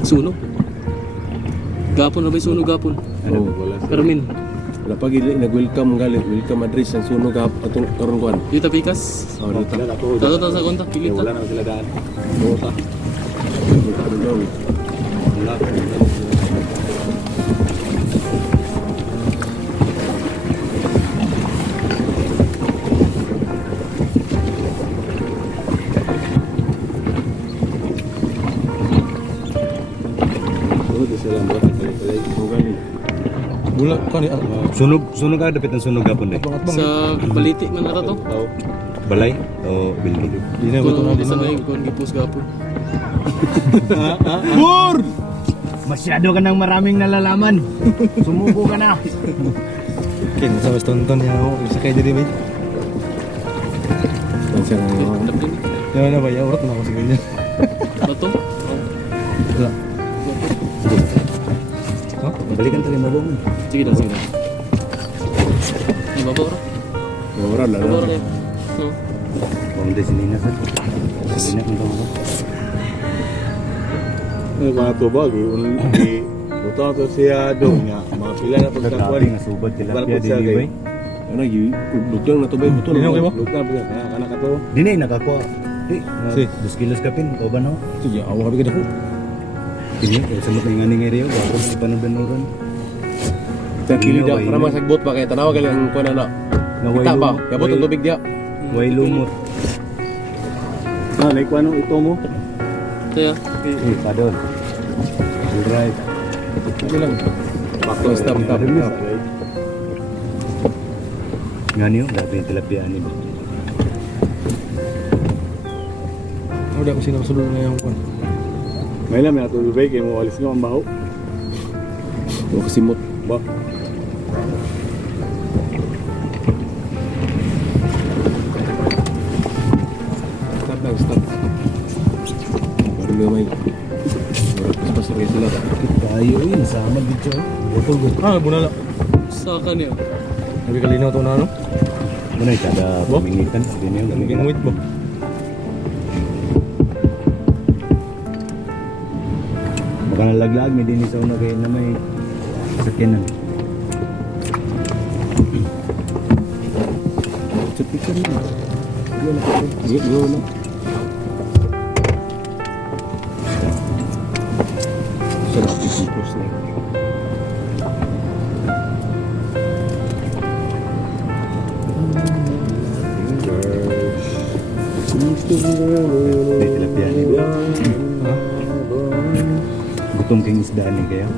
Sunog. Gapon na ba yung sunog gapon? Oh, wala. Carmen. Wala pa gili nag-welcome galit. Welcome address ang sunog atong karon kuan. Dito pikas. Oh, dito. Tato sa kontak pilit. Wala na sila daan. Wala. Wala. Bula kan ya. Sunog ada dapat ng sunog gapon deh. Sa baliti man ata to. Balay o building. Di na betul na di Sa na. may kon gipus gapon. Bur. Masyado ka ng maraming nalalaman. Sumuko ka na. Ken sa mas tonton ya ako isa kay diri ba. Sa Hadap din. ya na ba ya urat na ako sa ganyan. Bato. Wala. Balikan tali mo mo. Sige dah, sige dah. Ay, babaw ra. Ora la. Babaw ra kayo. No. Kung di sini na sa. Sini na kung Ano ba ito ba? Di butang to siya doon nga. Mga pila na pagkakuan. nga subad Para tilapia po siya dili kay- bay. Ano yu lutang na to ba buto na mo. Lutang po ka. Anak ka to. Dini nakakuha. Si. 2 kilos kapin o ba no? Ito ya awak ka dako. Kini kay samot nga ning area ba si panabenuran. Sa kilid para masagbot pa kay tanaw gali ang kuan na. Kita ba? Kabot ang tubig dia. Way lumot. Ah, like ano ito mo? Kaya, Padol. Alright. Ano lang. Bakto stop. Ngani yo grabe yung tilapia ani. Ano da ko sinasulod na yung kuan. May lang may ato ibay kay mo alis nga ang baho. Wa kasimot. Ba? Stop lang, stop. Baru gamay. Pas kayo sila. Tayo yun sama dito. Botol go. Ah, bunala. sa kanya. Nabi kalinaw to na ano? Ano kada pamingitan din yung Naging wait ba? Baka nalaglag may din sa una kaya na may sakyanan. Sa picture nila. Yun na. Yun na. Sarap yung post na. May tilapia ni ba? Ha? Gutom kang isda ni kaya.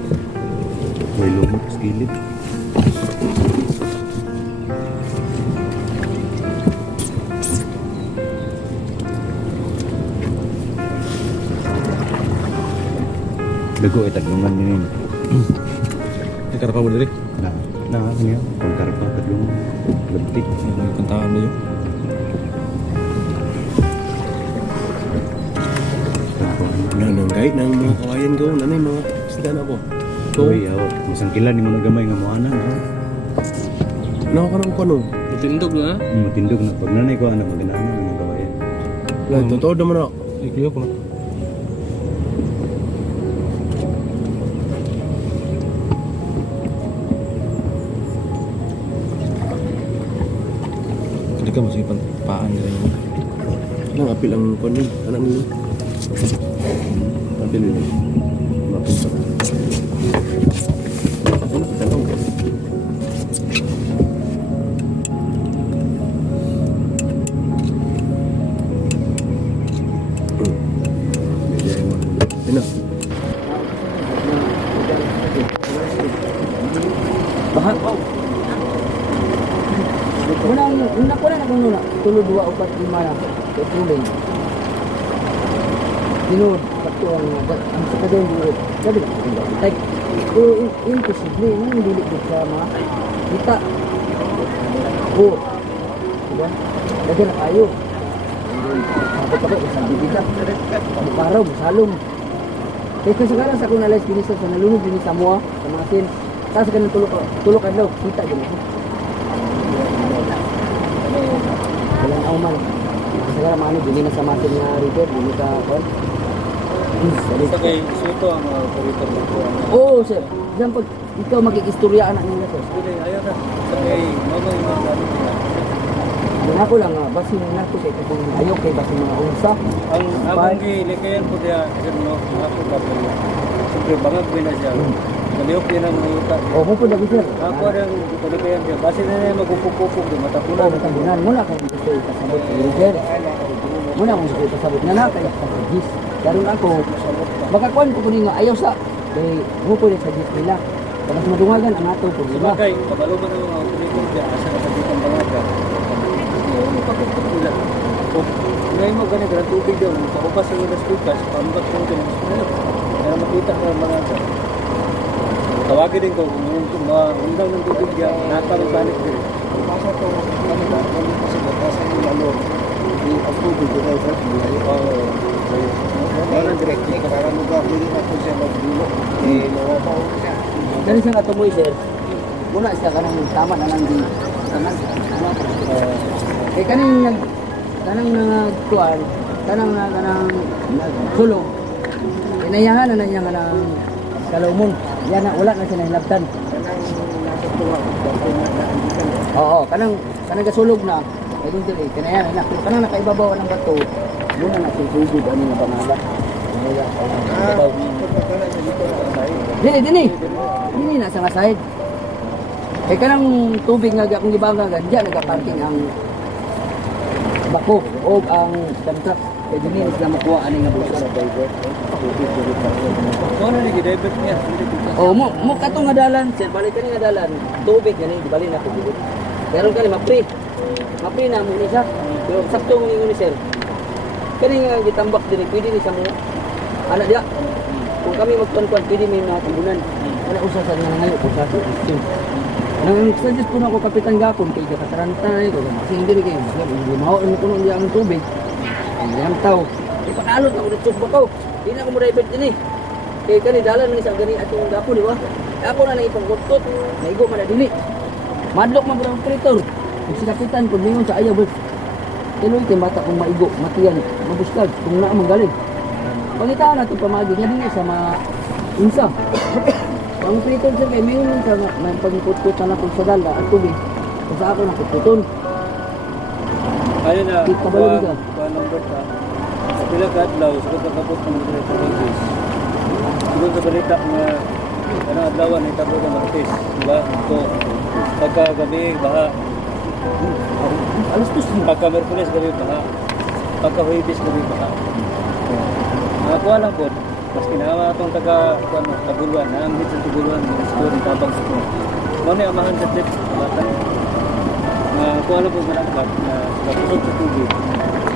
Way lumot sa gilid. Dago ay taglungan nila yun. Ay, karapa mo diri. Na, ano yun? Pagkarpa, taglungan. Labtik. Yan ang kantaan mo yun. Nang guide ng mga kawayan ko, nanay mga isda na ko. Uy, aw, masangkilan ni mga gamay nga moana. Nawa ka ng kuno. Matindog na ha. Matindog na. Pag nanay ko, anak maginana ng mga gawain. Wala, totoo naman ako. Ikliyo ko na. Hindi ka masipan paan nila yun. Anong apil ang kuno yun? Anak nila? Apil yun. Mapunta. Ano? Tanong ko. Ano? Bahag po. Una ko na kung tulo 2 o 4 lima na. Tuloy. Tinod, pato ang sakadong dulot. Sabi ka, like, imposible, yung dulot ko sa mga kita. Oo. Diba? Lagi na kayo. Sabot ako, isang bibigak. Pagkaraw, masalong. Kaya kung sekarang sa kung nalayas binis sa nalunod binis sa mua, sa mga sin, tapos ka ng tulok adlaw, kita gano'n. Walang auman. Sekarang mga ano, bini na sa masin nga river, bini ka kon. Sagis. Basta kay suto ang mga operator mo ko. Oo, sir. Diyan pag ikaw mag-iistorya anak nila to. Sige, ayaw na. Sa kay mamay mo ano nila. Doon ako lang, basin na ko kay kung ayaw kay basin mga unsa. Ang among gilikayan po diya no ako tapos. Siyempre bangag ko na siya. Naliyok din ang mayuta. O, mo po lagi, sir. Ako rin gilikayan siya. Base na niya magpupupog di Oo, matapunan. matabunan. Muna kung gusto ikasabot kay sir. Muna kung gusto ikasabot na na kay sagis. Karon ako, makakuan ko kunin nga ayaw sa kay mo po sa sagis nila. Tapos madungagan ang ato problema. Sabagay, kabalo man ang mga operator diya asa na sa ditong bangaga. Yung kapupog nila. Ngayon mo ganun, ganun tubig daw. Paubas ang ilas tukas, paambat kong ganun. Kaya makita ka ng mga sa. Tawagin din ko, kung mga undang ng tubig niya, natamang balik din. Basta to, ano ba? Ano pa sa basa ng lalo? Ang tubig ko tayo sa buhay. Oo. Parang direct check. Para mo ba, pwede na po siya magbulo. Eh, nawabaw siya. Dali siya nga tumoy, sir. Muna siya kanang tama na lang di. Kanang kay kanang nagkuan, kanang nagsulong. Inayahan na niya nga ng kalumon. Yan na wala na siya nahilabtan. Nasa tuwa. Dito na naandikan. Oo, kanang gasulog na. Ay doon dili kinayahan na. Pero kanang nakaibabaw ng bato, muna na siya sugod ani nga bangala. Pagkakala siya dito na tayo. Dili na sa nga side. Kay kanang tubig nga akong gibangagan, diyan nagaparking ang bako o ang dump truck. Kaya din sila makuha ani nga busa sa driver. So, ano nigi divert niya? Oh, mo kato nga dalan, sir, balik kani nga dalan. Tubig gani dibali na tubig. Pero kani mapri. Mapri na mo ni siya. Pero sakto mo ni sir. Kani nga gitambak diri, pwede ni sa mo. Ana dia. Kung kami magkuan-kuan, pwede may mga tambunan. Ana usa sa nga ngayo ko sa system. Nang suggest ko na ako kapitan gapon kay katarantay ko. Kasi hindi kay mao ni kuno niya ang tubig. Ang tao. Ipanalot ako dito sa bakaw. Di na ako mo divert din eh. Kaya kani dalan ng isang gani atong gapo, di ba? Ako na lang ipangkutot. Naigo man na dili. Madlok man ang operator. Kung sinapitan ko ningon sa ayaw, boy. Tuloy kay mata kung maigo, matiyan, mabuskag, kung naa magaling. Pangitaan natin pamagi niya din sa mga insa. Ang operator siya kay mingon sa may pagkutot na kung sa dala at tubig. Kung sa ako na kututon. Ayun na, Kita balong ka. number ka. Sa pila ka adlaw, sa kapot ng mga services. Siguro sa balita na ano adlawan ni tabo ng Martes, diba? Ito, pagka-gabi, baha. Alas tos mo. Pagka-Merkules, gabi, baha. Pagka-Huibis, gabi, baha. Nakakuha lang po, mas kinama itong taguluan, naamit sa taguluan, ng school, ng tabang school. Muna yung amahan sa trip, kabatan. Nakakuha lang po manangkat na napusog sa tubig.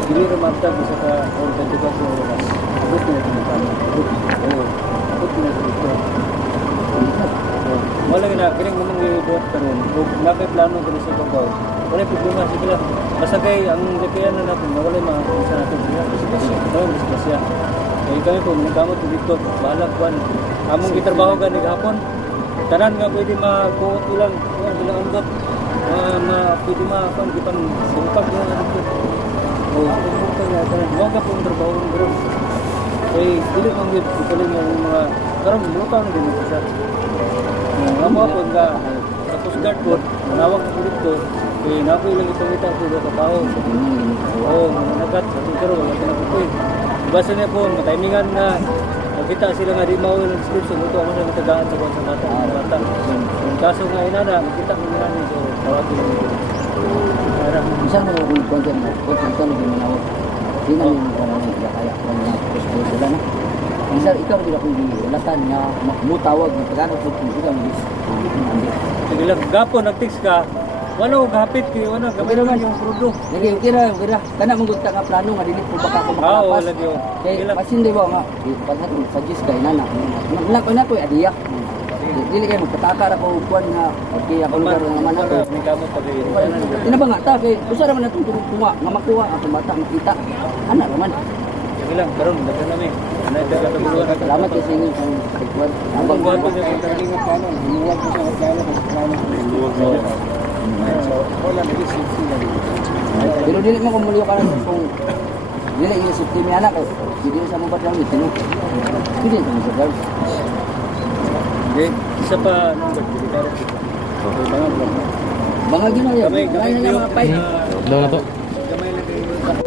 Hindi ramantag sa ka-24 oras. Abot na ito magkano. Abot na ito dito. Wala nga na, kining namang iuduat ka rin. Kung napay plano ka rin sa babaw, wala yung problema. Sige lang, masagay ang gapian na natin, nawala yung mga kung saan natin. Maraming disgrasya. Kaya kami po, nagkamot dito, bahalag buwan. Among gitrabaho ka ni hapon, tanan nga pwede makuot ulang, bilang ambot. Pwede makuhan, di pa sumpak na dito. Huwag ka pong trabaho ng group. Kaya hindi pang ituloy ng mga karang lutang din ito siya. Ang mga po nga sa Coast Guard po, manawag ko dito. Kaya napoy lang itong ita po sa tao. Oo, managat sa tungkaro, wala ka na po eh. Basta niya po, matimingan na nakita sila nga di mawin ng description. Ito ako na natagaan sa bata ng bata. Yung kaso nga inana, makita ko nga namin. So, tawagin lang ito. Bisa mo kung konten mo, kung konten mo manawag. Di na yung kaya kung na sila na. Bisa ikaw di akong gilatan nga mutawag ng Tagalog kung ikaw mo bis. Sige lang, gapo, nag-text ka. Wala ko kapit kayo, wala, gamay naman yung product. Lagi, kira. Kana mong gudta nga plano nga dili po baka ko Oo, makapas. lagi yun. Kaya pasin di ba nga, pag natin suggest kay nana. Nako na ko adiyak. Dili kay magkataka ra ko kuan nga okay ako lugar nga man ako. May kamot pa kayo. Tinaba nga ta kay usa ra man natong tunga nga makuha atong bata makita. Ana ra man. Sige lang, karon dagan namin. Nagdagan na buluan. Salamat kay sa inyo kung pagkuan. Ang buwan po niya kung Hindi nga plano, hinuwag ko sa plano kasi plano. So, wala na isip sila dito. Pero dili mo kumuliw ka lang kung Dili ini safety ni anak kay hindi sa mo badang ito. Hindi sa mo badang. Okay, isa pa nung bagdilitaro. Okay, bangang lang. Mga ginawa. Gamay Gamay na kayo. mga pipe. Daw na to. Gamay lang kayo.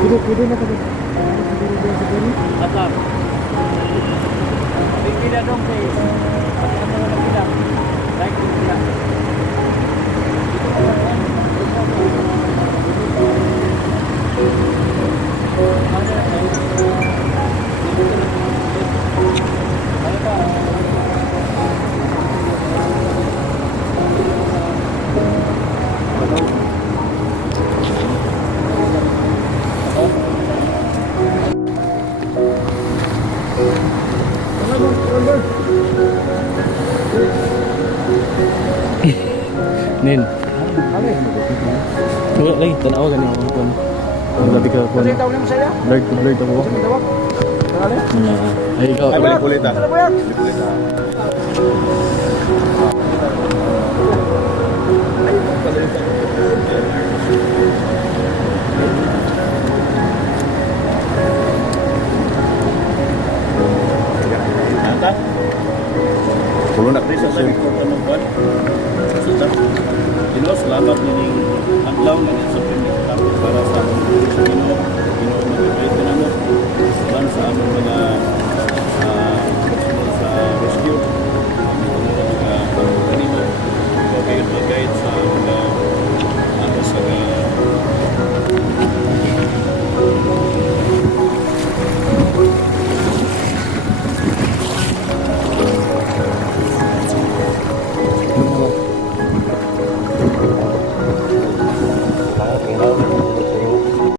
Pwede na kasi. Atap. Pipila dong guys. Ano na pila? Like pila. Nin. Wala lagi, tanawa gani ako kon. Ang gabi ka kon. Blurred to blurred ako. Ay ikaw. Kulit-kulit ah. Kulit-kulit ah.